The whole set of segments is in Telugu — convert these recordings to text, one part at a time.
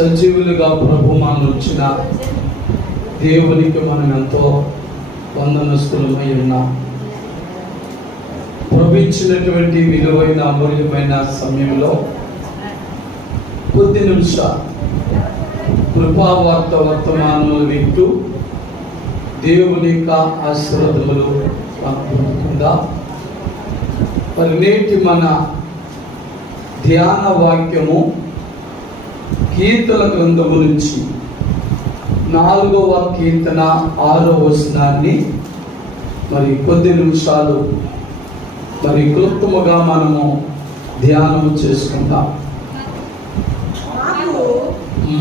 సజీవులుగా ప్రభు మనం వచ్చిన దేవునికి మనం ఎంతో వందనస్తులమై ఉన్నాం. ప్రభు ఇచ్చినటువంటి విలువైన అమూల్యమైన సమయంలో కొద్ది నిమిషాలు కృపావార్త వర్తమానములు వింటూ దేవుని యొక్క ఆశీర్వాదములు పొందుకుందాం. మరి నేటి మన ధ్యాన వాక్యము కీర్తన గ్రంథము నుంచి 4వ కీర్తన 6వ వచనాన్ని మరి కొద్ది నిమిషాలు మరి క్లుప్తముగా మనము ధ్యానం చేసుకుందాం.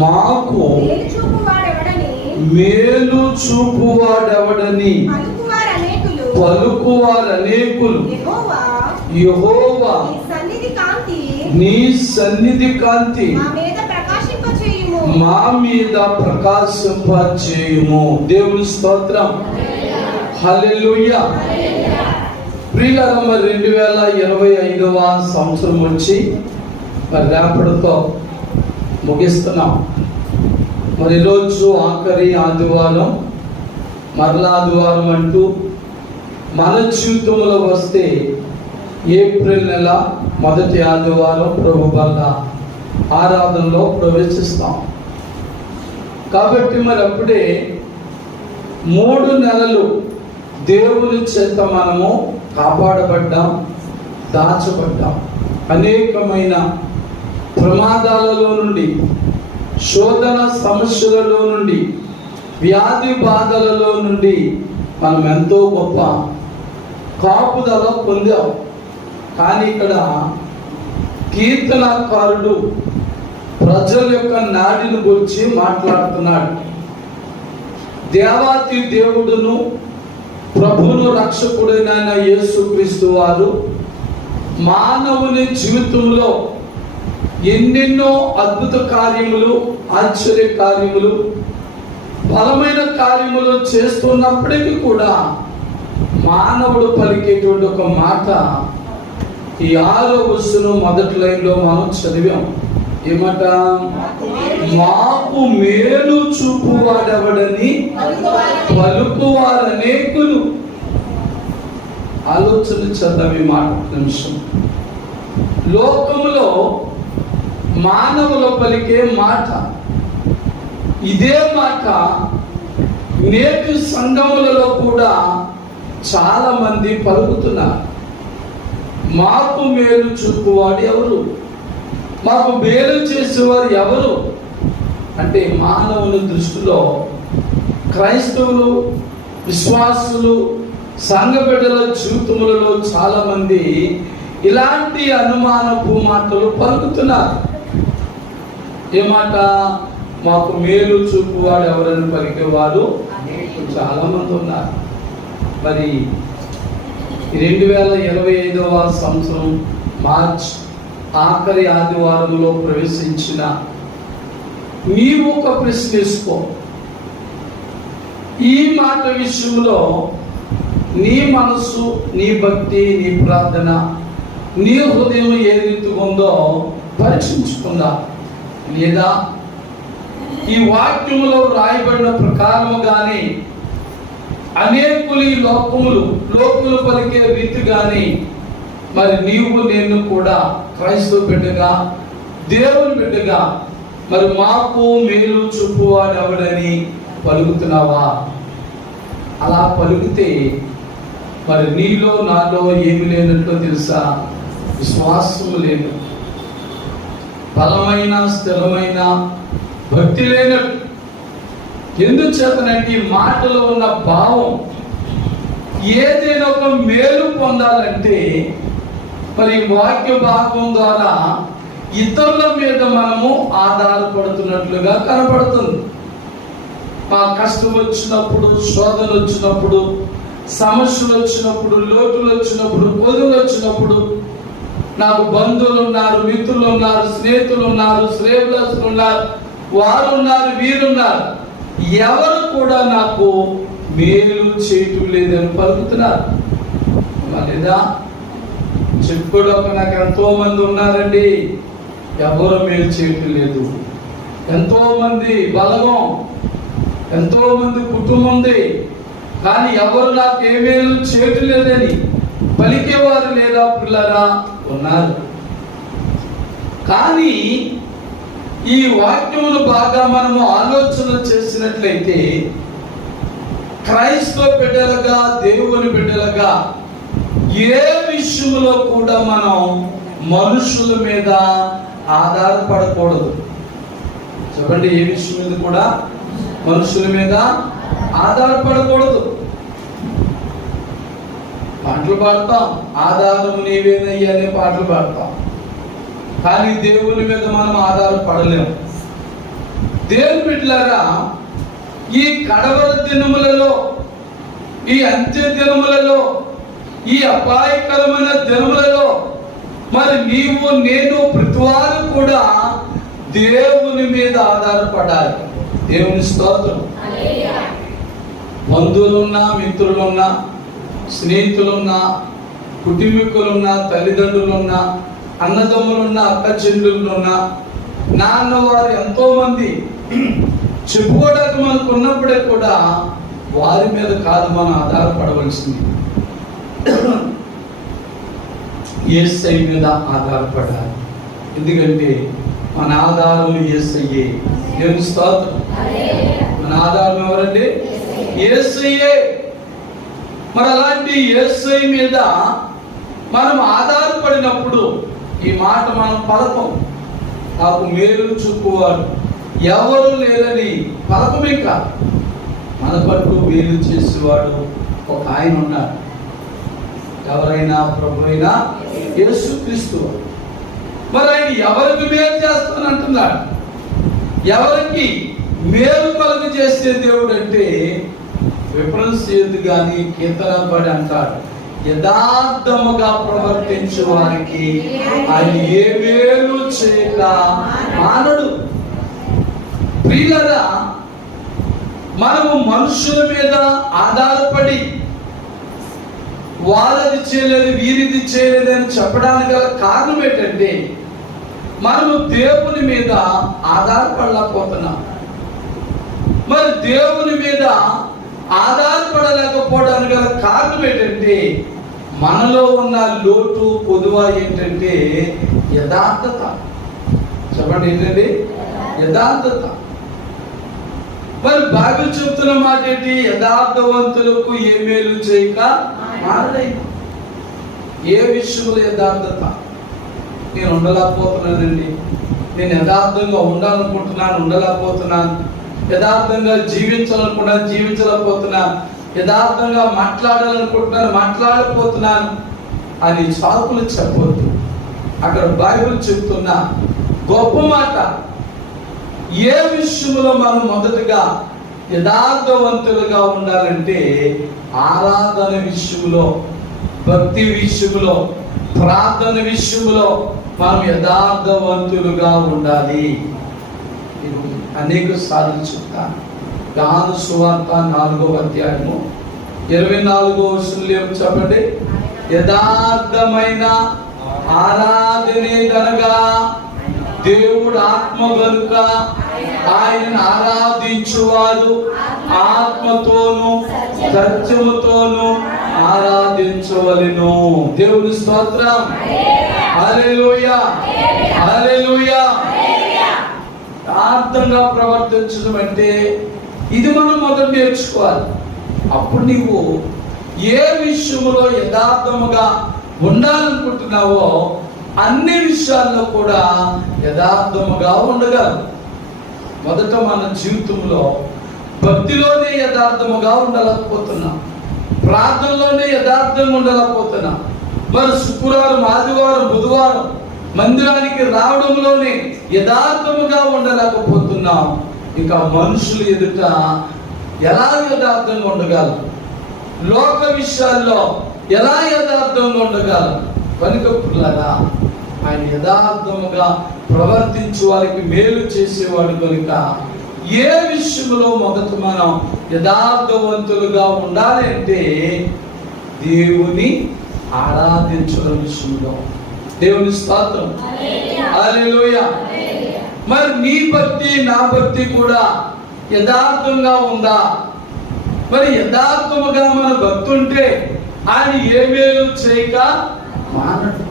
మాకు మేలు చూపువాడెవడని పలుకువారు అనేకులు. యెహోవా నీ సన్నిధి కాంతి మా మీద ప్రకాశింపచేయుము. దేవుని స్తోత్రం, హల్లెలూయా. ప్రియులారా, మరి 2025వ సంవత్సరం వచ్చి మరి రేపటితో ముగిస్తున్నాం. మరి ఈరోజు ఆఖరి ఆదివారం, మరలా ఆదివారం అంటూ మన జీవితంలో వస్తే ఏప్రిల్ నెల మొదటి ఆదివారం ప్రభు బల్ల ఆరాధనలో ప్రవేశిస్తాం. కాబట్టి మరి అప్పుడే 3 నెలలు దేవుని చేత మనము కాపాడబడ్డాం, దాచబడ్డాం. అనేకమైన ప్రమాదాలలో నుండి, శోధన సమస్యలలో నుండి, వ్యాధి బాధలలో నుండి మనం ఎంతో గొప్ప కాపుదల పొందాం. కానీ ఇక్కడ కీర్తనకారుడు ప్రజల యొక్క నాడిని గురించి మాట్లాడుతున్నాడు. దేవాతి దేవుడును ప్రభువును రక్షకుడైన యేసుక్రీస్తు వారు మానవుని జీవితంలో ఎన్నెన్నో అద్భుత కార్యములు, ఆశ్చర్య కార్యములు, బలమైన కార్యములు చేస్తున్నప్పటికీ కూడా మానవుడు పలికేటువంటి ఒక మాట ఈ 6వ వచనం మొదటి లైన్లో మనం చదివాం. ఏమాట? మాకు మేలు చూపువాడెవడని పలుకువారు అనేకులు. ఆలోచన చేద్దాం ఈ మాట నిమిషం. లోకములో మానవులు పలికే మాట, ఇదే మాట నేటి సంఘములలో కూడా చాలా మంది పలుకుతున్నారు. మాకు మేలు చూపువాడు ఎవరు? మాకు మేలు చేసేవారు ఎవరు అంటే, మానవుని దృష్టిలో క్రైస్తవులు, విశ్వాసులు, సంఘ బిడ్డల జీవితములలో చాలా మంది ఇలాంటి అనుమానపు మాటలు పలుకుతున్నారు. ఏమాట? మాకు మేలు చూపువాడు ఎవరని పలికేవారు చాలా మంది ఉన్నారు. మరి 2025వ సంవత్సరం మార్చ్ ఆఖరి ఆదివారంలో ప్రవేశించిన నీవు ఒక ప్రశ్న వేసుకో. ఈ మాట విషయంలో నీ మనసు, నీ భక్తి, నీ ప్రార్థన, నీ హృదయం ఏ రీతిగా ఉందో పరీక్షించుకుందా? లేదా ఈ వాక్యములో రాయబడిన ప్రకారముగానే అనేకులు ఈ లోకులు పలికే రీతి గాని మరి నీవు నేను కూడా క్రైస్తవ బిడ్డగా, దేవుని బిడ్డగా మరి మాకు మేలు చూపువాడు ఎవడని పలుకుతున్నావా? అలా పలికితే మరి నీలో నాలో ఏమి లేనట్లు తెలుసా? విశ్వాసము లేదు, బలమైన స్థిరమైన భక్తి లేనట్టు. ఎందుచేతనంటే ఈ మాటలో ఉన్న భావం, ఏదైనా ఒక మేలు పొందాలంటే మరి వాక్య భాగం ద్వారా ఇతరుల మీద మనము ఆధారపడుతున్నట్లుగా కనపడుతుంది. మా కష్టం వచ్చినప్పుడు, శోధన వచ్చినప్పుడు, సమస్యలు వచ్చినప్పుడు, లోటులు వచ్చినప్పుడు, కొదులు వచ్చినప్పుడు నాకు బంధువులు ఉన్నారు, మిత్రులు ఉన్నారు, స్నేహితులు ఉన్నారు, శ్రేయభిలాషులు ఉన్నారు, వారు ఉన్నారు, వీరున్నారు, ఎవరు కూడా నాకు మేలు చేయటం లేదని పలుకుతున్నారు. లేదా చెప్పుకోవడం నాకు ఎంతో మంది ఉన్నారండి, ఎవరు మేలు చేయటం లేదు. ఎంతో మంది బలగం, ఎంతో మంది కుటుంబం ఉంది, కానీ ఎవరు నాకు ఏమేలు చేయట్లేదని పలికేవారు లేదా పిల్లరా ఉన్నారు. కానీ ఈ వాక్యమును బాగా మనము ఆలోచన చేసినట్లయితే క్రైస్తవ బిడ్డలుగా, దేవుని బిడ్డలుగా ఏ విషయంలో కూడా మనం మనుషుల మీద ఆధారపడకూడదు. చెప్పండి, ఏ విషయం మీద కూడా మనుషుల మీద ఆధారపడకూడదు. పాటలు పాడతాం, ఆధారము నీవేనయ్యా అనే పాటలు పాడతాం, కానీ దేవుని మీద మనం ఆధారపడలేము. దేవుని బిడ్డలారా, ఈ కడవరి దినములలో, ఈ అంత్య దినములలో, ఈ అపాయకరమైన దినములలో మరి నీవు నేను ప్రతివారు కూడా దేవుని మీద ఆధారపడాలి. దేవుని స్తోత్రం. బంధువులున్నా, మిత్రులున్నా, స్నేహితులున్నా, కుటుంబీకులున్నా, తల్లిదండ్రులున్నా, అన్నదమ్ములున్నా, అక్క చెల్లెళ్ళున్నా, నాన్న వారు ఎంతో మంది చెప్పుకోవడానికి మనకు ఉన్నప్పుడే కూడా వారి మీద కాదు మనం ఆధారపడవలసింది, యేసయ్య మీద ఆధారపడాలి. ఎందుకంటే మన ఆధారం యేసయ్యే. దేవుని స్తోత్రం. మన ఆధారం ఎవరండి? యేసయ్యే. మరి అలాంటి యేసయ్య మీద మనం ఆధారపడినప్పుడు ఈ మాట మనం పలకం. నాకు మేలు చూపువాడు ఎవరు లేరని పలకమే కాదు, మన పట్టు మేలు చేసేవాడు ఒక ఆయన ఉన్నాడు. ఎవరైనా ప్రభు అయినా యేసుక్రీస్తు. మరి ఆయన ఎవరికి మేలు చేస్తానంటున్నాడు? ఎవరికి మేలు కలుగు చేసే దేవుడు అంటే విప్రసేదు గాని కీర్తనపడి అంటాడు, యథార్థముగా ప్రవర్తించే వారికి ఆయన ఏ మేలు చేయక మానడు. ప్రియులారా, మనము మనుషుల మీద ఆధారపడి వాళ్ళది చేయలేదు, వీరిది చేయలేదు అని చెప్పడానికి గల కారణం ఏంటంటే మనము దేవుని మీద ఆధారపడలేకపోతున్నాం. మరి దేవుని మీద ఆధారపడలేకపోవడానికి గల కారణం ఏంటంటే మనలో ఉన్న లోటు పొదువ ఏంటంటే యథార్థత. చెప్పండి, ఏంటండి? యథార్థత. మరి బైబిల్ చెప్తున్న మాట ఏంటి? యథార్థవంతులకు ఏ మేలు చేయక మారలేదు. ఏ విషయంలో యథార్థత? నేను ఉండలేకపోతున్నానండి, నేను యథార్థంగా ఉండాలనుకుంటున్నాను, ఉండలేకపోతున్నాను, యథార్థంగా జీవించలేకపోతున్నాను, యథార్థంగా మాట్లాడాలనుకుంటున్నాను, మాట్లాడకపోతున్నాను అని సాకులు చెప్పవద్దు. అక్కడ బైబిల్ చెప్తున్న గొప్ప మాట, ఏ విషయంలో మనం మొదటగా యథార్థవంతులుగా ఉండాలంటే ఆరాధన విషయంలో, భక్తి విషయంలో, ప్రార్థన విషయంలో మనం యథార్థవంతులుగా ఉండాలి. అనేక సార్లు చెప్తాను. యోహాను సువార్త 4వ అధ్యాయము 24వ వచనంలో చెప్పండి, యథార్థమైన ఆరాధనే గనగా దేవుడు ఆత్మ గనుక ఆయనను ఆరాధించువారు ఆత్మతోను సత్యముతోను ఆరాధించవలెను. దేవుని స్తోత్రం. హల్లెలూయా, హల్లెలూయా. యథార్థంగా ప్రవర్తించడం అంటే ఇది మనం మొదట నేర్చుకోవాలి. అప్పుడు నీవు ఏ విషయంలో యథార్థముగా ఉండాలనుకుంటున్నావో అన్ని విషయాల్లో కూడా యథార్థముగా ఉండగలవు. మొదట మన జీవితంలో భక్తిలోనే యథార్థముగా ఉండలేకపోతున్నాం, ప్రార్థనలోనే యథార్థంగా ఉండలేకపోతున్నాం. మరి శుక్రవారం, ఆదివారం, బుధవారం మందిరానికి రావడంలోనే యథార్థముగా ఉండలేకపోతున్నాం. ఇంకా మనుషులు ఎదుట ఎలా యథార్థంగా ఉండగలం? లోక విషయాల్లో ఎలా యథార్థంగా ఉండగలం? కనుక పిల్లగా ఆయన యథార్థముగా ప్రవర్తించు వారికి మేలు చేసేవాడు కనుక ఏ విషయంలో మొదట మనం యథార్థవంతులుగా ఉండాలి అంటే దేవుని ఆరాధించడం విషయంలో. దేవుని స్తోత్రం. హల్లెలూయా. మరి నీ భక్తి నా భక్తి కూడా యథార్థంగా ఉందా? మరి యథార్థముగా మన భక్తి ఉంటే ఆయన ఏ మేలు చేయక మానడు.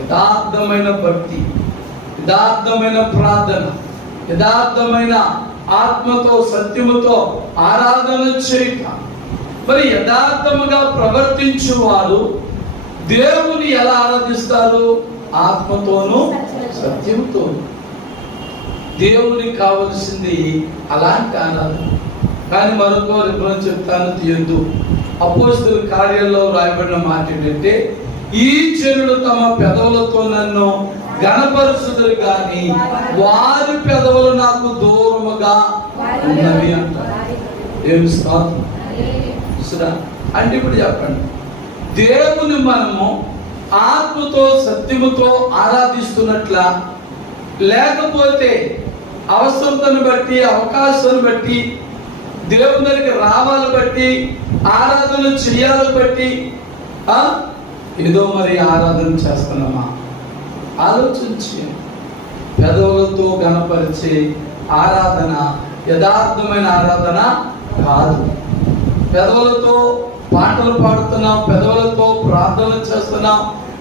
యథార్థమైన భక్తి, యథార్థమైన ప్రార్థన, యథార్థమైన ఆత్మతో సత్యముతో ఆరాధన చేయక, మరి యథార్థముగా ప్రవర్తించు వారు దేవుని ఎలా ఆరాధిస్తారు? ఆత్మతోనూ సత్యముతోనూ. దేవునికి కావలసింది అలాంటి ఆరాధన. కానీ మరొక రిఫరెన్స్ చెప్తాను, తీయొద్దు. అపోస్తలుల కార్యాల్లో రాయబడిన మాట ఏంటంటే, ఈ జనులు తమ పెదవులతో నన్ను ఘనపరుచుదురు గాని వారి పెదవులు నాకు దూరముగా ఉన్నవి అంటారు. ఏమి స్తోత్రం. అంటే ఇప్పుడు చెప్పండి, దేవుని మనము ఆత్మతో సత్యముతో ఆరాధిస్తున్నట్లా, లేకపోతే అవసరతను బట్టి అవకాశాన్ని బట్టి దేవుని దగ్గరికి రావాలి బట్టి ఆరాధన చేయాలి బట్టి ఏదో మరి ఆరాధన చేస్తున్నామా? ఆలోచించి పెదవులతో గణపరిచే ఆరాధన యథార్థమైన ఆరాధన కాదు. పెదవులతో పాటలు పాడుతున్నాం, పెదవులతో ప్రార్థన చేస్తున్నాం,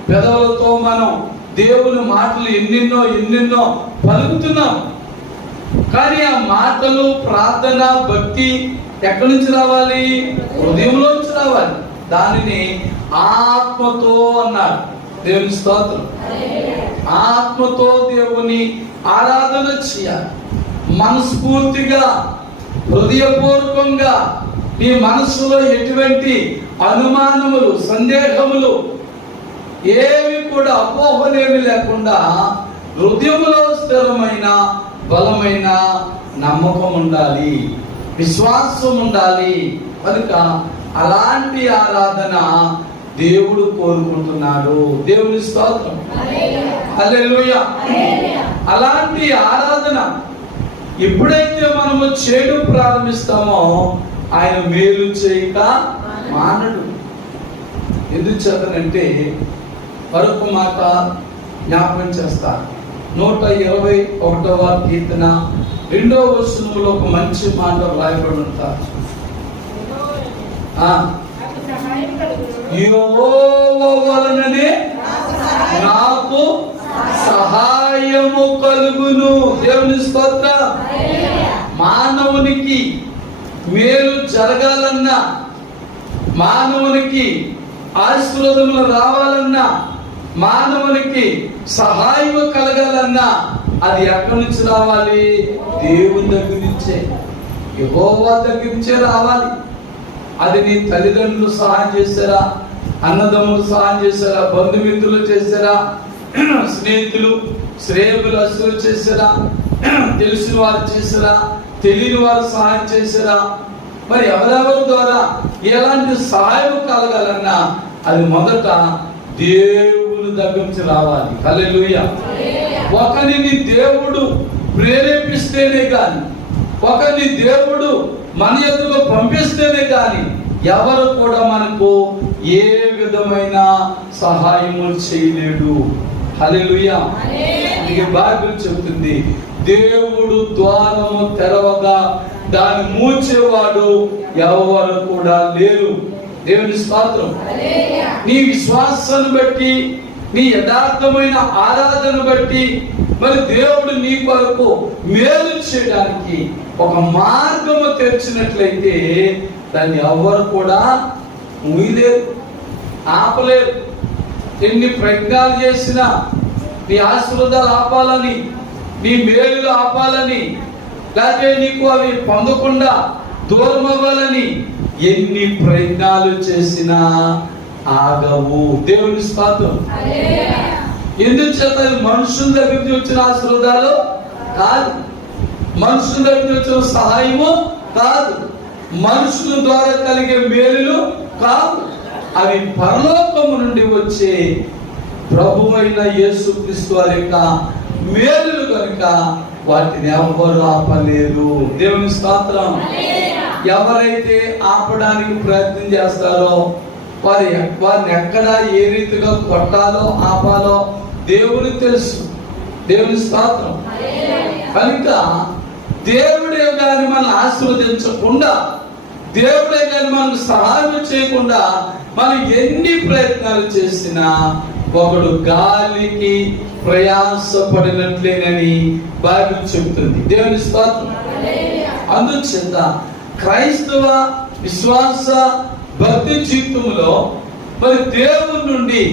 పెదవులతో మనం దేవుని మాటలు ఎన్నెన్నో పలుకుతున్నాం. కానీ ఆ మాటలు, ప్రార్థన, భక్తి ఎక్కడి నుంచి రావాలి? హృదయంలోంచి రావాలి. దానిని ఆత్మతో అన్నాడు. దేవుని స్తోత్రం. ఆత్మతో దేవుని ఆరాధన చేయాలి. మనస్ఫూర్తిగా, హృదయపూర్వకంగా, నీ మనసులో ఎటువంటి అనుమానములు, సందేహములు ఏవి కూడా, అపోహలేమి లేకుండా హృదయంలో స్థిరమైన బలమైన నమ్మకం ఉండాలి, విశ్వాసం ఉండాలి. కనుక అలాంటి ఆరాధన దేవుడు కోరుకుంటున్నాడు. దేవుని స్తోత్రం. హల్లెలూయా. అలాంటి ఆరాధన ఎప్పుడైతే మనము చేయడం ప్రారంభిస్తామో ఆయన మేలు చేయక మానడు. ఎందుకు చేతనంటే మరొక మాట జ్ఞాపకం చేస్తాను. 121వ కీర్తన 2వ వచనంలో ఒక మంచి మాట రాయబడి ఉంటారు. యెహోవా వలననే నాకు సహాయము కలుగును. దేవుని స్తోత్రం. మానవునికి మేలు జరగాలన్నా, మానవునికి ఆశీర్వాదములు రావాలన్నా, మానవునికి సహాయం కలగాలన్నా అది ఎక్కడి నుంచి రావాలి? దేవుని దగ్గర నుంచే, యెహోవా దగ్గర నుంచే రావాలి. అది నీ తల్లిదండ్రులు సహాయం చేశారా, అన్నదమ్ములు సహాయం చేశారా, బంధుమిత్రులు చేశారా, స్నేహితులు శ్రేయభిలాషులు చేశారా, తెలిసిన వారు చేశారా, తెలియని వారు సహాయం చేశారా? మరి ఎవరెవరి ద్వారా ఎలాంటి సహాయం కలగాలన్నా అది మొదట దేవుని దగ్గర నుంచి రావాలి. హల్లెలూయా. ఒకరిని దేవుడు ప్రేరేపిస్తేనే గాని, ఒకరిని దేవుడు మన ఎదురుగా పంపిస్తేనే గాని ఎవరు కూడా మనకు ఏ విధమైన సహాయము చేయలేడు. హల్లెలూయా. అందుకే బైబిల్ చెబుతుంది, దేవుడు ద్వారము తెరవగా దాన్ని మూచేవాడు ఎవరు కూడా లేరు. దేవుని స్తోత్రం. నీ విశ్వాసాన్ని బట్టి, నీ యథార్థమైన ఆరాధన బట్టి మరి దేవుడు నీ కొరకు మేలు చేయడానికి ఒక మార్గము తెరిచినట్లయితే దాన్ని ఎవరు కూడా మూయలేరు, ఆపలేరు. ఎన్ని ప్రయత్నాలు చేసినా నీ ఆశీర్వాదాలు ఆపాలని, నీ మేలులు ఆపాలని, లేకపోతే నీకు అవి పొందకుండా దూరం అవ్వాలని ఎన్ని ప్రయత్నాలు చేసినా ఆగవు. దేవుని స్తోత్రం. ఎందుచేత మనుషుల దగ్గర నుంచి వచ్చిన ఆశీర్వాదాలు కాదు, మనుషుల దగ్గర నుంచి వచ్చిన సహాయము కాదు, మనుషుల ద్వారా కలిగే మేలులు కాదు. అవి పరలోకము నుండి వచ్చే ప్రభువైన యేసుక్రీస్తు వారి యొక్క మేలులు కనుక వాటిని ఎవ్వరు ఆపలేరు. దేవుని స్తోత్రం. ఎవరైతే ఆపడానికి ప్రయత్నం చేస్తారో వారిని ఎక్కడ ఏ రీతిగా కొట్టాలో ఆపాలో దేవునికి తెలుసు. దేవుని స్తోత్రం. కనుక దేవుడే కానీ మనల్ని ఆశీర్వదించకుండా, దేవుడే కానీ మనకు సహాయం చేయకుండా మనం ఎన్ని ప్రయత్నాలు చేసినా ఒకడు గాలికి ప్రయాసపడినట్లేనని బైబిల్ చెబుతుంది. దేవుని స్తోత్రం. అందుచేత క్రైస్తవ విశ్వాస భక్తి జీవితంలో మరి దేవుని నుండి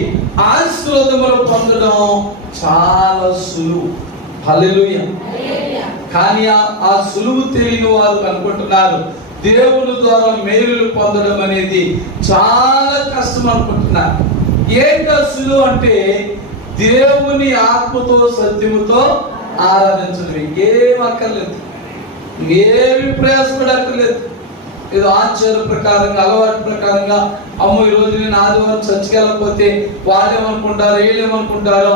ఆశీర్వాదములు పొందడం చాలా సులువు. హల్లెలూయా. కానీ ఆ సులువు తెలియని వారు అనుకుంటున్నారు దేవుని ద్వారా మేలులు పొందడం అనేది చాలా కష్టం అనుకుంటున్నారు. ఏంటి సులువు అంటే దేవుని ఆత్మతో సత్యముతో ఆరాధించడం. ఏం అక్కర్లేదు, ఏమి ప్రయాసపడక్కర్లేదు. ఏదో ఆచార ప్రకారంగా, అలవాటు ప్రకారంగా, అమ్మో ఈరోజు నేను ఆదివారం చర్చికి వెళ్ళకపోతే వాళ్ళు ఏమనుకుంటారో, వీళ్ళు ఏమనుకుంటారో,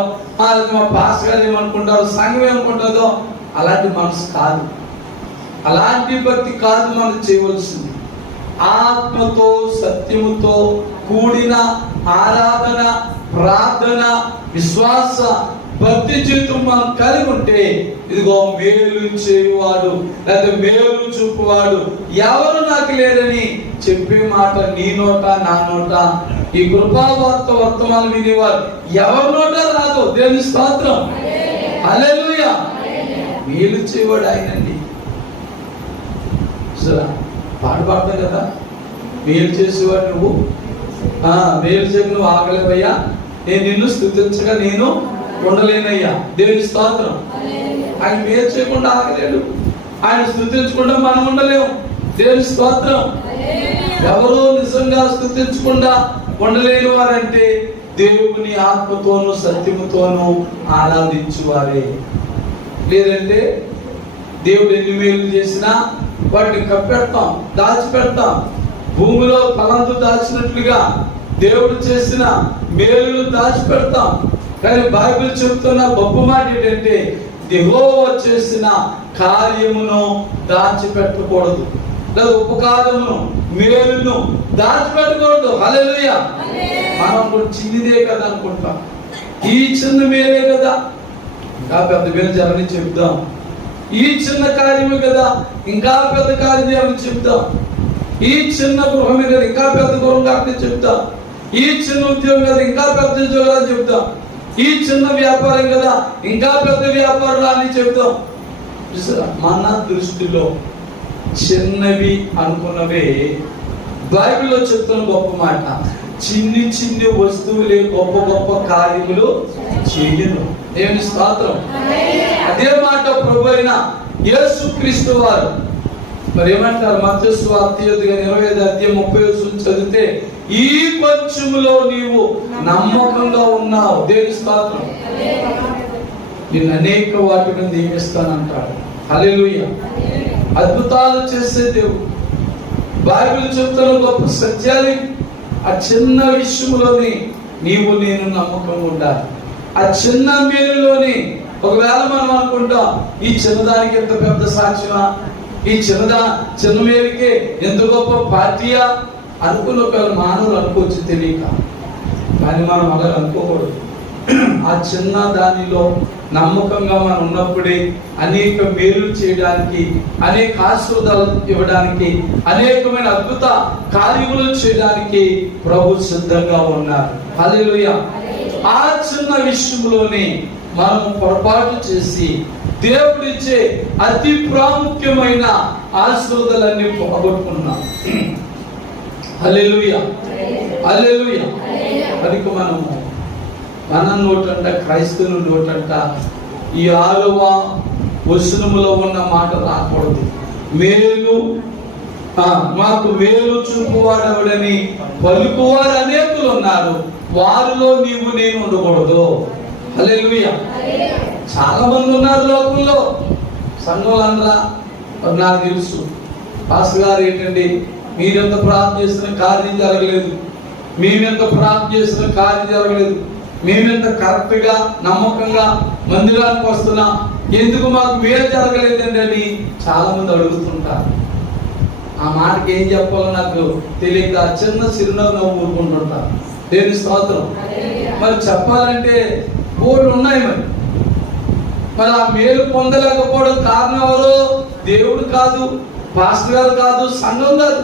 మా పాస్ గారు ఏమనుకుంటారో, సంఘం ఏమనుకుంటారో, అలాంటి మనసు కాదు, అలాంటి భక్తి కాదు మనం చేయవలసింది. ఆత్మతో సత్యముతో కూడిన ఆరాధన, ప్రార్థన, విశ్వాస భక్తి జీవితం మనం కలిగి ఉంటే ఇదిగో మేలు చేయువాడు లేదా మేలు చూపువాడు ఎవరు నాకు లేరని చెప్పే మాట నీ నోట నా నోట, ఈ కృపావార్త వర్తమానం వినేవారు ఎవరి నోట రాదు. దేవుని స్తోత్రం. హల్లెలూయా. మేలు చేయవాడు ఆయనండి. పాట పాడతాం కదా, మేలు చేసేవాడు నువ్వు, మేలు చేయకు నువ్వు ఆగలేవయ్యా, నేను నిన్ను స్తుతించగా నేను ఉండలేనయ్యా. దేవుని స్తోత్రం. ఆయన మేలు చేయకుండా ఆగలేడు, ఆయన స్తుతించకుండా మనం ఉండలేము. దేవుని స్తోత్రం. ఎవరో నిజంగా స్తుతించకుండా ఉండలేని వారంటే దేవుని ఆత్మతోనూ సత్యముతోనూ ఆరాధించువారే. లేదంటే దేవుడు ఎన్ని మేలు చేసినా వాటిని కప్పెడతాం, దాచిపెడతాం. భూమిలో ఫలంతో దాచినట్లుగా దేవుడు చేసిన మేలును దాచిపెడతాం. కానీ బైబిల్ చెబుతున్న గొప్ప మాట ఏంటంటే యెహోవా చేసిన కార్యమును దాచిపెట్టకూడదు, లేదా ఉపకారమును మేలును దాచిపెట్టకూడదు. హల్లెలూయా. మనం చిన్నదే కదా అనుకుంటాం, ఈ చిన్న మేలే కదా, ఇంకా పెద్ద మేలు జరగని చెప్తాం. ఈ చిన్న కార్యమే కదా, ఇంకా పెద్ద కార్యం చెప్తాం. ఈ చిన్న గృహమే కదా, ఇంకా పెద్ద గృహం కాబట్టి చెప్తాం. ఈ చిన్న ఉద్యోగం కదా, ఇంకా పెద్ద ఉద్యోగాలు చెప్తాం. ఈ చిన్న వ్యాపారం కదా, ఇంకా పెద్ద వ్యాపారాలు చెప్తాం. మన దృష్టిలో చిన్నవి అనుకున్నవే బైబిల్లో చెప్తున్న గొప్ప మాట, చిన్ని చిన్ని వస్తువులే గొప్ప గొప్ప కార్యములు చేయను. దేవుని స్తోత్రం. అదే మాట ప్రభు అయిన యేసుక్రీస్తు వారు మరి ఏమంటారు? మత్తయి సువార్త 25:30 చదివితే ఈ కొంచెములో నీవు నమ్మకంగా ఉన్నావు. దేవుని స్తోత్రం. నేను అనేక వాటి మీద నియమిస్తానంటాడు. హల్లెలూయా. అద్భుతాలు చేసే దేవుడు. బైబిల్ చెప్తున్న గొప్ప సత్యాలు ఆ చిన్న విషయంలోని నీవు నేను నమ్మకంగా ఉండాలి. ఆ చిన్న మేలులోని ఒకవేళ మనం అనుకుంటాం ఈ చిన్నదానికి ఎంత పెద్ద సాక్ష్యమా, ఈ చిన్న మేలుకే ఎంత గొప్ప పార్టీయా అనుకున్న ఒకవేళ మానవులు అనుకోవచ్చు తెలియక. కానీ మనం అలా అనుకోకూడదు. ఆ చిన్న దానిలో నమ్మకంగా మనం ఉన్నప్పుడే అనేక మేలు చేయడానికి, అనేక ఆశీర్వాదాలు ఇవ్వడానికి, అనేకమైన అద్భుత కార్యములు చేయడానికి ప్రభు సిద్ధంగా ఉన్నారు. హల్లెలూయా. ఆ చిన్న విషయంలోనే మనం పొరపాటు చేసి దేవుడిచ్చే అతి ప్రాముఖ్యమైన ఆశీర్వాదాలన్నీ పోగొట్టుకున్నాం. హల్లెలూయా. హల్లెలూయా. కనుక మనము మన నోటంట, క్రైస్తవుల నోటంట ఈ 6వ వచనములో ఉన్న మాట రాకూడదు. మేలు మాకు మేలు చూపువాడెవడని పలుకువారు అనేకులు ఉన్నారు, వారిలో నీవు నేను ఉండకూడదు. హల్లెలూయా. చాలా మంది ఉన్నారు లోకంలో, సంఘంలో. నాకు తెలుసు పాస్టర్ గారు ఏంటండి, మీరెంత ప్రార్థన చేసిన కార్యం జరగలేదు, మేమెంత ప్రార్థన చేసిన కార్యం జరగలేదు, మేమెంత కరెక్ట్గా నమ్మకంగా మందిరానికి వస్తున్నా, ఎందుకు మాకు మేలు జరగలేదండి అని చాలా మంది అడుగుతుంటారు. ఆ మాటకి ఏం చెప్పాలో నాకు తెలియక చిన్న చిరునవ్వు ఊరుకుంటుంటారు. దేవుని స్తోత్రం. మరి చెప్పాలంటే బోర్డు ఉన్నాయి. మరి ఆ మేలు పొందలేకపోవడం కారణం ఎవరు? దేవుడు కాదు, పాస్టర్ గారు కాదు, సంఘం కాదు.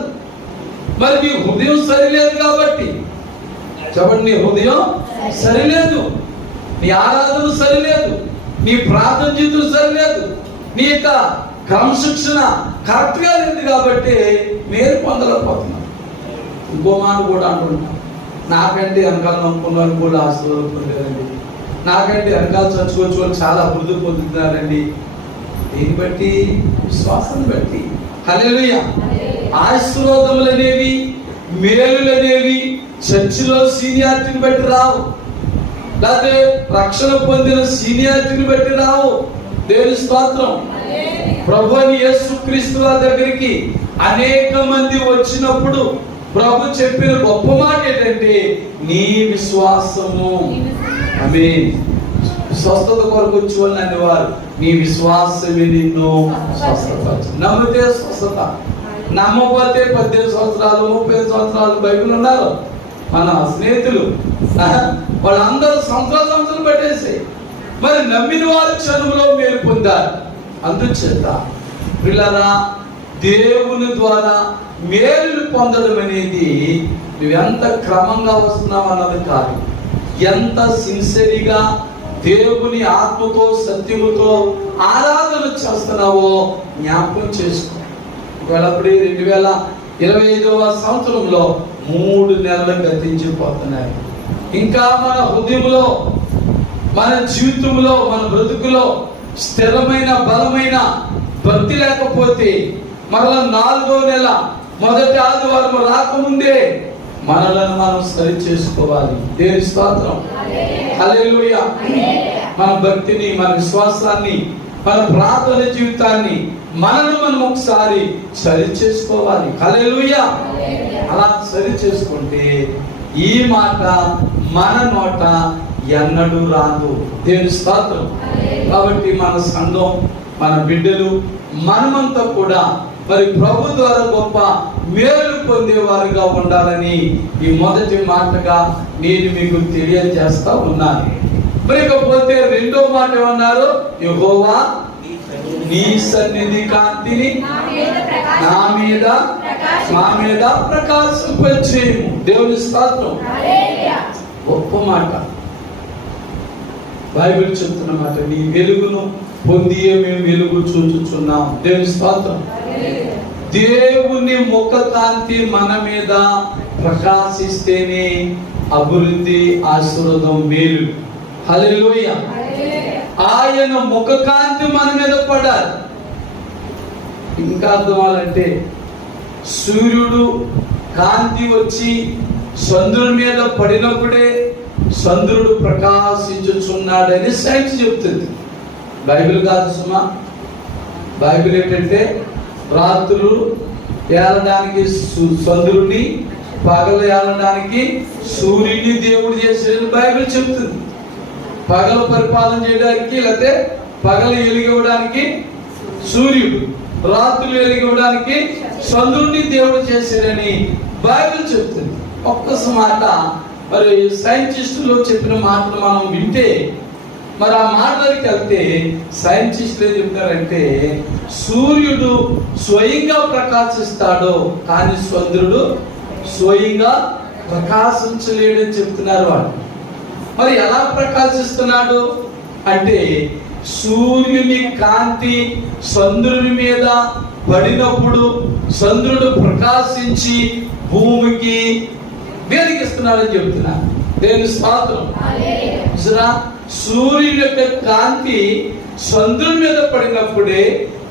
మరి నీ హృదయం సరిలేదు కాబట్టి. చెప్పండి, నీ హృదయం సరిలేదు, నీ ఆరాధన సరిలేదు, నీ ప్రార్థన జీవితం సరిలేదు, నీ యొక్క క్రమశిక్షణ కరెక్ట్ గా లేదు కాబట్టి మేలు పొందలేకపోతున్నాం. ఇంకో మాట కూడా అంటున్నాం, నాకంటే వెనకాల నమ్ముకున్న వాళ్ళు కూడా ఆశీర్వదించలేదండి, నాకంటే వెనకాల చచ్చుకోవచ్చు వాళ్ళు చాలా అభివృద్ధి పొందుతున్నారండి. దీన్ని బట్టి, విశ్వాసాన్ని బట్టి. హల్లెలూయా. ఆశీర్వాదములు అనేవి, మేలులు అనేవి చర్చిలో సీనియారిటీని బట్టి రావు, లేకపోతే రక్షణ పొందిన సీనియారిటీని బట్టి రావు. దేవుని స్తోత్రం. ప్రభువైన యేసుక్రీస్తు వారి దగ్గరికి అనేక మంది వచ్చినప్పుడు ప్రభు చెప్పిన గొప్ప మాట ఏంటంటే, నీ విశ్వాసము. ఆమేన్. స్వస్థత కొరకు వచ్చి వాళ్ళు అనేవారు, నీ విశ్వాసమే నిన్ను స్వస్థపరచు. నమ్మితే స్వస్థత, నమ్మకపోతే 18 సంవత్సరాలు 35 సంవత్సరాలు బైబిల్ ఉన్నారు మన స్నేహితులు, వాళ్ళందరూ సంవత్సరాలు పెట్టేసి మరి నమ్మిన వారు క్షణంలో మేలు పొందారు. అందుచేత పిల్లరా, దేవుని ద్వారా మేలు పొందడం అనేది నువ్వెంత క్రమంగా వస్తున్నావు అన్నది కాదు, ఎంత సిన్సియర్గా దేవుని ఆత్మతో సత్యముతో ఆరాధన చేస్తున్నావో జ్ఞాపకం చేసుకో. ఒకవేళప్పుడు 2025వ సంవత్సరంలో 3 నెలలు గతించిపోతున్నాయి. ఇంకా మన హృదయంలో, మన జీవితంలో, మన బ్రతుకులో స్థిరమైన బలమైన భక్తి లేకపోతే మరలా 4వ నెల మొదటి ఆదివారం రాకముందే మనలను మనం సరి చేసుకోవాలి. దేవుని స్తోత్రం. హల్లెలూయా. మన భక్తిని, మన విశ్వాసాన్ని, మన ప్రార్థన జీవితాన్ని మనను మనం ఒకసారి సరి చేసుకోవాలి. హల్లెలూయా. అలా సరి చేసుకుంటే ఈ మాట మన నోట ఎన్నడూ రాదు. దేవుని స్తోత్రం. కాబట్టి మన సంఘం, మన బిడ్డలు, మనమంతా కూడా మరి ప్రభు ద్వారా గొప్ప మేలు పొందేవారుగా ఉండాలని ఈ మొదటి మాటగా నేను మీకు తెలియజేస్తా ఉన్నాను. మరి ఇకపోతే రెండో మాట ఏమన్నారు? యెహోవా నీ సన్నిధి కాంతిని నా మీద మా మీద ప్రకాశింపచేయుము. దేవుని స్తోత్రం. గొప్ప మాట బైబిల్ చెప్తున్న మాట. నీ వెలుగును పొందియే మేము వెలుగు చూచుచున్నాం. దేవుని స్తోత్రం. దేవుని ముఖ కాంతి మన మీద ప్రకాశిస్తేనే అభివృద్ధి, ఆశీర్వాదం, మేలు. హల్లెలూయా. ఆయన ముఖ కాంతి మన మీద పడాలి. ఇంకా అర్థమాలంటే సూర్యుడు కాంతి వచ్చి చంద్రుడి మీద పడినప్పుడే చంద్రుడు ప్రకాశించుచున్నాడని సైన్స్ చెప్తుంది. బైబిల్ కాదు సుమా. బైబిల్ ఏంటంటే రాత్రులు ఏలడానికి చంద్రుడిని, పగలు ఏలడానికి సూర్యుడిని దేవుడు చేసేది బైబిల్ చెప్తుంది. పగలు పరిపాలన చేయడానికి, లేకపోతే పగలు వెలిగివ్వడానికి సూర్యుడు, రాత్రులు వెలిగివ్వడానికి చంద్రుడిని దేవుడు చేశాడని బైబిల్ చెప్తుంది. ఒక్క మాట మరి సైంటిస్టులు చెప్పిన మాటలు మనం వింటే, మరి ఆ మాటలకి వెళ్తే సైంటిస్టులు ఏం చెప్తారంటే, సూర్యుడు స్వయంగా ప్రకాశిస్తాడు కానీ చంద్రుడు స్వయంగా ప్రకాశించలేడని చెప్తున్నారు వాళ్ళు. మరి ఎలా ప్రకాశిస్తున్నాడు అంటే, సూర్యుని కాంతి చంద్రుని మీద పడినప్పుడు చంద్రుడు ప్రకాశించి భూమికి వెలిగిస్తున్నాడని చెప్తున్నారు. దేవుని స్తోత్రం. సూర్యుని యొక్క కాంతి చంద్రుని మీద పడినప్పుడే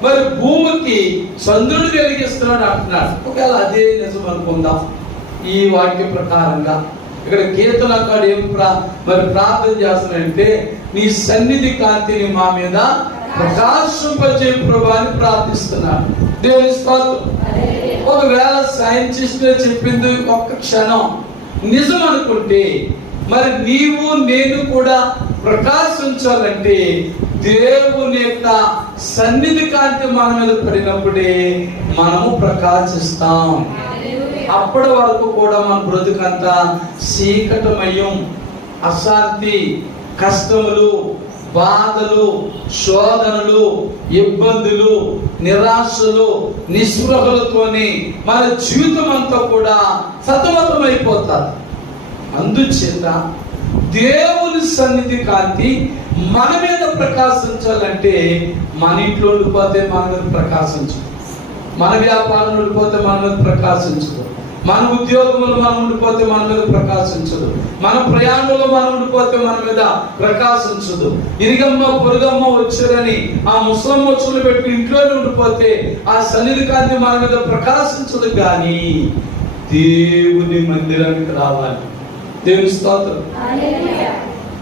మరి భూమికి చంద్రుడు వెలిగిస్తున్నాడు అంటున్నాడు. ఒకవేళ అదే నిజం అనుకుందాం ఈ వాక్య ప్రకారంగా. ఇక్కడ కీర్తనకాడు ఏం మరి ప్రార్థన చేస్తున్నాడంటే, నీ సన్నిధి కాంతిని మా మీద ప్రకాశింపజే ప్రభు అని ప్రార్థిస్తున్నాడు. దేవుని స్తోత్రం. ఒకవేళ సైంటిస్టులు చెప్పింది ఒక్క క్షణం నిజం అనుకుంటే, మరి నీవు నేను కూడా ప్రకాశించాలంటే దేవుని యొక్క సన్నిధి కాంతి మన మీద పడినప్పుడే మనము ప్రకాశిస్తాం. అప్పటి వరకు కూడా మన బ్రతుకంతా చీకటమయం, అశాంతి, కష్టములు, బాధలు, శోధనలు, ఇబ్బందులు, నిరాశలు, నిస్పృహలతోని మన జీవితం అంతా కూడా సతమతమైపోతారు. అందుచేత దేవుని సన్నిధి కాంతి మన మీద ప్రకాశించాలంటే మన ఇంట్లో ఉండిపోతే మన మీద ప్రకాశించదు, మన వ్యాపారం ఉండిపోతే మన మీద ప్రకాశించదు, మన ఉద్యోగంలో మనం ఉండిపోతే మన మీద ప్రకాశించదు, మన ప్రయాణంలో మనం ఉండిపోతే మన మీద ప్రకాశించదు. ఇరిగమ్మ పొరుగమ్మ వచ్చారని ఆ ముసలమ్మ వచ్చులు పెట్టి ఇంట్లోనే ఉండిపోతే ఆ సన్నిధి కాంతి మన మీద ప్రకాశించదు. కానీ దేవుని మందిరానికి రావాలి. దేవుని స్తోత్రం.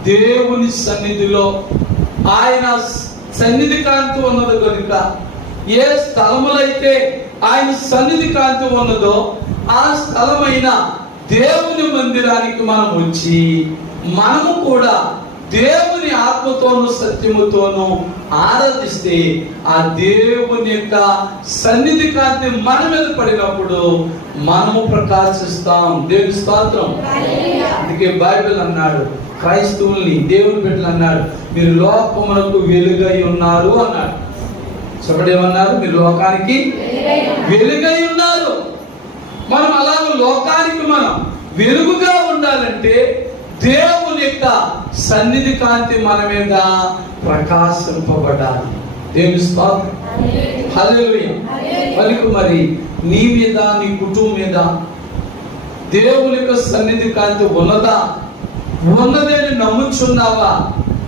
దేవుని సన్నిధిలో ఆయన సన్నిధి కాంతి ఉన్నది కనుక ఏ స్థలములైతే ఆయన సన్నిధి కాంతి ఉన్నదో ఆ స్థలమైన దేవుని మందిరానికి మనం వచ్చి మనము కూడా దేవుని ఆత్మతోను సత్యముతోను ఆరాధిస్తే ఆ దేవుని యొక్క సన్నిధి కాంతి మన మీద పడినప్పుడు మనము ప్రకాశిస్తాం. దేవుని స్తోత్రం. అందుకే బైబిల్ అన్నాడు, క్రైస్తవుల్ని దేవుని బిడ్డలు అన్నాడు, మీరు లోకమునకు వెలుగై ఉన్నారు అన్నాడు. చెప్పడేమన్నారు? మీరు లోకానికి వెలుగై ఉన్నారు. మనం అలాగే లోకానికి మనం వెలుగుగా ఉండాలంటే దేవుని యొక్క సన్నిధి కాంతి మన మీద ప్రకాశింపబడాలి. దేవుని స్తోత్రం. హల్లెలూయా. మరి నీ మీద, నీ కుటుంబం మీద దేవుని యొక్క సన్నిధి కాంతి ఉన్నదా? ఉన్నదని నమ్ముచున్నావా?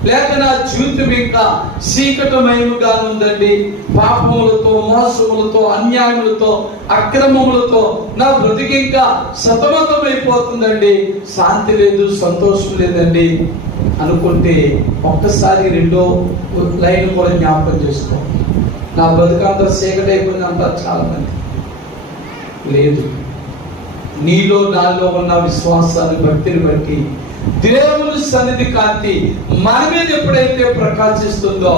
లేక నా జీవితం ఇంకా చీకటమయముగా ఉందండి, పాపములతో, మోసములతో, అన్యాయములతో, అక్రమములతో నా బ్రతికి ఇంకా సతమతమైపోతుందండి, శాంతి లేదు, సంతోషం లేదండి అనుకుంటే ఒక్కసారి రెండో లైన్ కూడా జ్ఞాపకం చేసుకో. నా బ్రతికంతా చీకటి అయిపోయింది అంటారు చాలా మంది. లేదు, నీలో నాలో ఉన్న విశ్వాసాన్ని, భక్తిని బట్టి దేవుని సన్నిధి కాంతి మన మీద ఎప్పుడైతే ప్రకాశిస్తుందో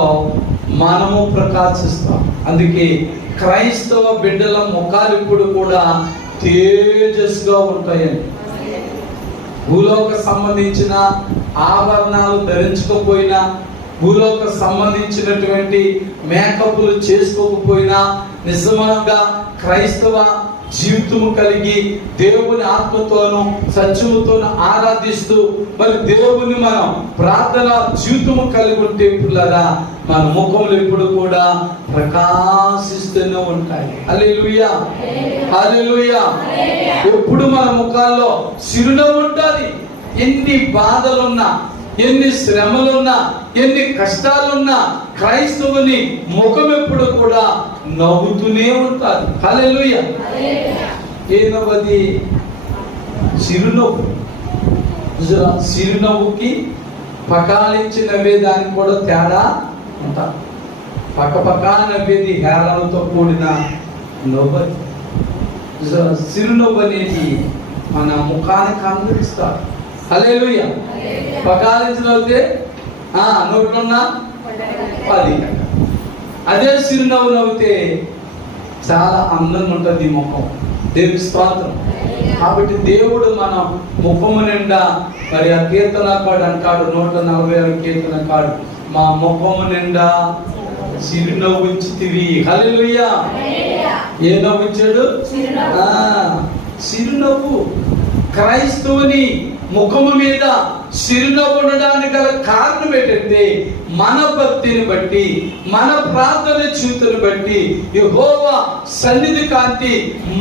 మనము ప్రకాశిస్తాం. అందుకే క్రైస్తవ బిడ్డల ముఖాలు ఇప్పుడు కూడా తేజస్సుగా ఉంటాయని. భూలోక సంబంధించిన ఆభరణాలు ధరించకపోయినా, భూలోక సంబంధించినటువంటి మేకప్లు చేసుకోకపోయినా, నిజంగా క్రైస్తవ జీవితము కలిగి దేవుని ఆత్మతోను సత్యముతోను ఆరాధిస్తూ మరి దేవుని మనం ప్రార్థన జీవితము కలిగి ఉంటే పిల్లరా మన ముఖములు ఎప్పుడు కూడా ప్రకాశిస్తూనే ఉంటాయి. హల్లెలూయా, హల్లెలూయా. ఎప్పుడు మన ముఖాల్లో చిరునవ్వు ఉంటుంది. ఎన్ని బాధలున్నా, ఎన్ని శ్రమలున్నా, ఎన్ని కష్టాలున్నా క్రైస్తవుని ముఖం ఎప్పుడు కూడా నవ్వుతూనే ఉంటారు. హల్లెలూయా. ఏనవది? చిరునవ్వు. చిరునవ్వుకి పకాలించి నవ్వే దానికి కూడా తేడా ఉంటారు. పక్క నవ్వేది హేళనతో కూడిన నవ్వు. చిరునవ్వు అనేది మన ముఖానికి అందరిస్తారు. హల్లెలూయా. పకాలించి నవ్వుతే నోట్లున్నా 10. అదే చిరునవ్వు నవ్వుతే చాలా అందంగా ఉంటుంది ఈ ముఖం. దేవుని స్తోత్రం. కాబట్టి దేవుడు మన ముఖము నిండా మరి ఆ కీర్తనకాడు అంటాడు, 146 కీర్తనకాడు, మా ముఖము నిండా చిరునవ్వు ఉంచితివి. హల్లెలూయా. ఏ నవ్వు ఇచ్చాడు? చిరునవ్వు. క్రైస్తవుని ముఖము మీద చిరునవ్వు ఉండడానికి గల కారణం ఏంటంటే మన భక్తిని బట్టి, మన ప్రార్థన జీవితాన్ని బట్టి యెహోవా సన్నిధి కాంతి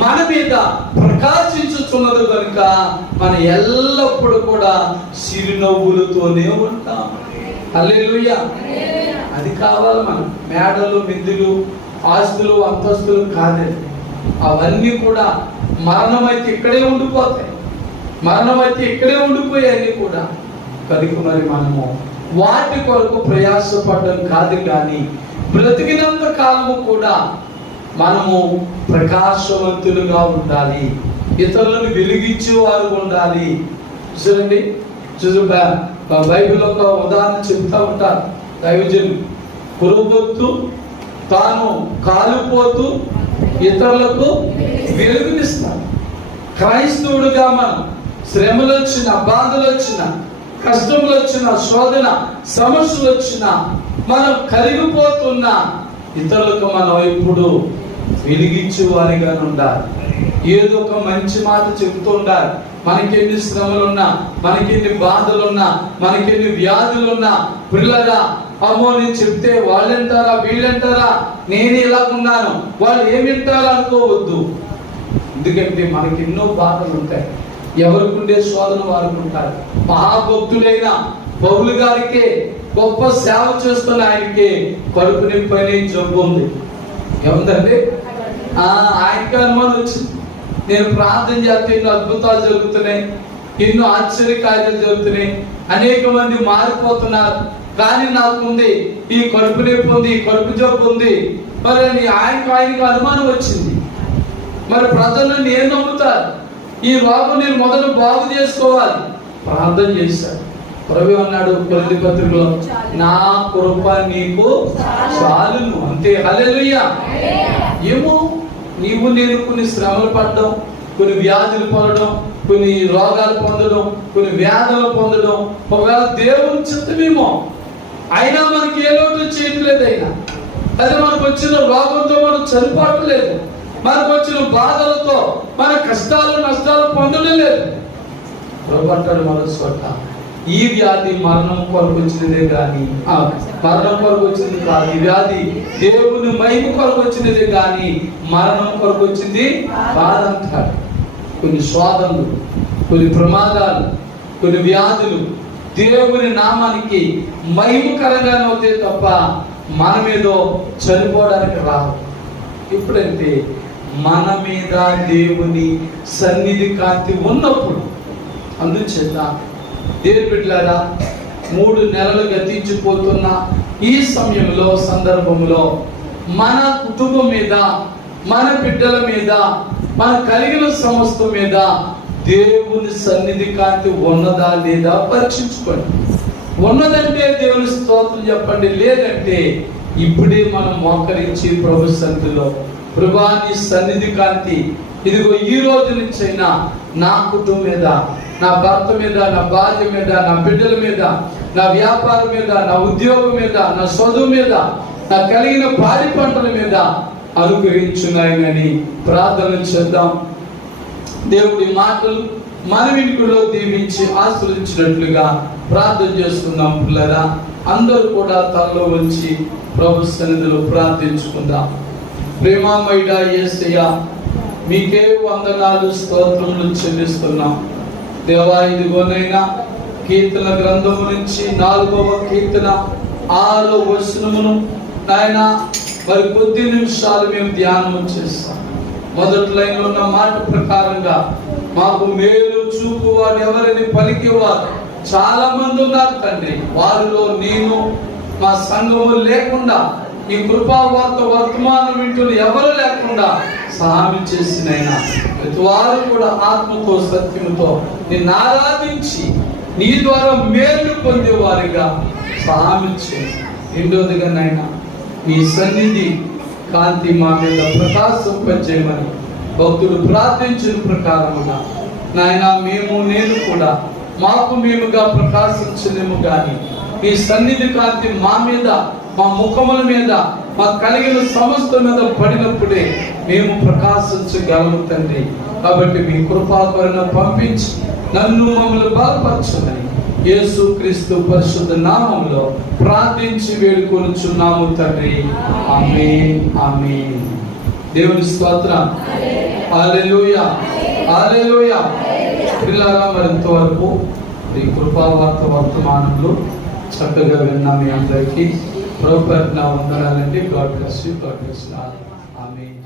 మన మీద ప్రకాశించుతున్నది కనుక మన ఎల్లప్పుడూ కూడా చిరునవ్వులతోనే ఉంటాం. హల్లెలూయా. అది కావాలి. మనం మేడలు, మిద్దులు, ఆస్తులు, అంతస్తులు కాదండి. అవన్నీ కూడా మరణమైతే ఇక్కడే ఉండిపోతాయి. మరణమైతే ఇక్కడే ఉండిపోయాయి కూడా. కనుక మరి మనము వాటి కొరకు ప్రయాసపడడం కాదు, కానీ బ్రతికినంత కాలము కూడా మనము ప్రకాశవంతులుగా ఉండాలి, ఇతరులను వెలిగించేవారు ఉండాలి. చూడండి, బైబిల్ ఒక ఉదాహరణ చెప్తా ఉంటారు దైవజనులు. పురుగుతూ తాను కాలిపోతూ ఇతరులకు వెలుగునిస్తాడు. క్రైస్తవుడుగా మనం శ్రమలు వచ్చిన, బాధలు వచ్చిన, కష్టములు వచ్చిన, శోధన సమస్యలు వచ్చిన, మనం కరిగిపోతున్నా ఇతరులకు మనం ఎప్పుడు వెలిగించే వారిగా ఉండాలి. ఏదో ఒక మంచి మాట చెబుతూ ఉండాలి. మనకెన్ని శ్రమలున్నా, మనకెన్ని బాధలున్నా, మనకెన్ని వ్యాధులున్నా, పిల్లగా అమ్మో నేను చెప్తే వాళ్ళంటారా వీళ్ళంటారా, నేను ఇలాగున్నాను, వాళ్ళు ఏమింటారా అనుకోవద్దు. ఎందుకంటే మనకి ఎన్నో బాధలు ఉంటాయి. ఎవరికి ఉండే శోధన వారికి ఉంటాయి. మహాభక్తుడైన పౌలు గారికి, గొప్ప సేవ చేస్తున్న ఆయనకి కడుపు నొప్పి అనే జబ్బు ఉంది. ఏముందండి? ఆయనకి అనుమానం వచ్చింది. నేను ప్రార్థన చేస్తే ఎన్నో అద్భుతాలు జరుగుతున్నాయి, ఎన్నో ఆశ్చర్యకార్యాలు జరుగుతున్నాయి, అనేక మంది మారిపోతున్నారు, కానీ నాకు ఉంది ఈ కడుపు నొప్పి ఉంది, ఈ కడుపు జబ్బు ఉంది. మరి ఆయనకి అనుమానం వచ్చింది. మరి ప్రజలు నేను నమ్ముతారు, ఈ రోగం నేను మొదలు బాగు చేసుకోవాలి. ప్రార్థన చేశాడు. ప్రభు అన్నాడు కొరింథీ పత్రికలో, నా కృప నీకు చాలును. అంతే. హల్లెలూయా. ఏమో నీవు నేను కొన్ని శ్రమలు పడడం, కొన్ని వ్యాధులు పొందడం, కొన్ని రోగాలు పొందడం, కొన్ని వ్యాధులు పొందడం ఒకవేళ దేవుని చిత్తమేమో. అయినా మనకి ఏ లోటు చేయట్లేదు. అయినా అదే మనకు వచ్చిన రోగంతో మనం చనిపోవట్లేదు, మనకు వచ్చిన బాధలతో మన కష్టాలు నష్టాలు పొందడం లేదు. ప్రభు అంటాడు మరో చోట, ఈ వ్యాధి మరణం కొరకు వచ్చినదే కానీ మరణం కొరకు వచ్చింది కాదు. ఈ వ్యాధి దేవుని మహిమ కొరకు వచ్చినదే కానీ మరణం కొరకు వచ్చింది కాదంటాడు. కొన్ని శోధనలు, కొన్ని ప్రమాదాలు, కొన్ని వ్యాధులు దేవుని నామానికి మహిమకరంగానే అవుతాయి తప్ప మనమేదో చనిపోవడానికి రాదు. ఎప్పుడంటే మన మీద దేవుని సన్నిధి కాంతి ఉన్నప్పుడు. అందుచేత దేవుని బిడ్డలారా, 3 నెలలు గతించిపోతున్న ఈ సమయంలో, సందర్భంలో మన కుటుంబం మీద, మన బిడ్డల మీద, మన కలిగిన సమస్త మీద దేవుని సన్నిధి కాంతి ఉన్నదా లేదా పరీక్షించుకోండి. ఉన్నదంటే దేవుని స్తోత్రం చెప్పండి, లేదంటే ఇప్పుడే మనం మోకరించి ప్రభు సన్నిధిలో, ప్రభువా నీ సన్నిధి కాంతి ఇదిగో ఈ రోజు నుంచైనా నా కుటుంబం మీద, నా భర్త మీద, నా భార్య మీద, నా బిడ్డల మీద, నా వ్యాపారం మీద, నా ఉద్యోగం మీద, నా చదువు మీద, నా కలిగిన పాడి పంటల మీద అనుగ్రహించున్నాయని ప్రార్థన చేద్దాం. దేవుడి మాటలు మన వినికిడిలో దీవించి ఆశీర్వదించినట్లుగా ప్రార్థన చేస్తున్నాం. పిల్లరా, అందరూ కూడా తలలో ఉంచి ప్రభు సన్నిధిలో ప్రార్థించుకుందాం. ప్రేమామయుడా యేసయ్య, మీకే వందనాలు స్తోత్రములు చెల్లిస్తున్నాం. దేవా, ఇదిగోనైనా కీర్తన గ్రంథము నుంచి 4వ కీర్తన 6వ వచనమును నాయన మరి కొద్ది నిమిషాలు మేము ధ్యానం చేస్తాం. మొదటి లైన్లో ఉన్న మాట ప్రకారంగా మాకు మేలు చూపు వారు ఎవరిని పలికేవారు చాలా మంది ఉన్నారు తండ్రి. వారిలో నేను మా సంఘము లేకుండా, ఈ కృపావార్త వర్తమానం వింటున్న ఎవరు లేకుండా సహాయం చేసినైనా ప్రతి వారు కూడా ఆత్మతో సత్యముతో నిన్ను ఆరాధించి నీ ద్వారా మేలు పొందేవారిగా సహాయం చేయండి. రెండోదిగా నైనా మీ సన్నిధి కాంతి మా మీద ప్రకాశింపజేయమని భక్తులు ప్రార్థించిన ప్రకారముగా నాయన నేను కూడా మాకు మేముగా ప్రకాశించలేము కానీ ఈ సన్నిధి కాంతి మా మీద, మా ముఖముల మీద, మా కలిగిన సమస్త మీద పడినప్పుడే మేము ప్రకాశించగలము తండ్రి. కాబట్టి మీ కృపాకరణ పంపించి నన్ను మమ్మల్ని బలపరచుమని యేసు క్రీస్తు పరిశుద్ధ నామములో ప్రార్థించి వేడుకొనుచున్నాము తండ్రి. ఆమేన్, ఆమేన్. దేవుని స్తోత్రం. హల్లెలూయా, హల్లెలూయా. పిల్లరా, మరింత వరకు ఈ కృపావార్త వర్తమానంలో చక్కగా విన్నా మీ అందరికీ ప్రభుపేరన వందనాలండి. God bless you. ఆమేన్.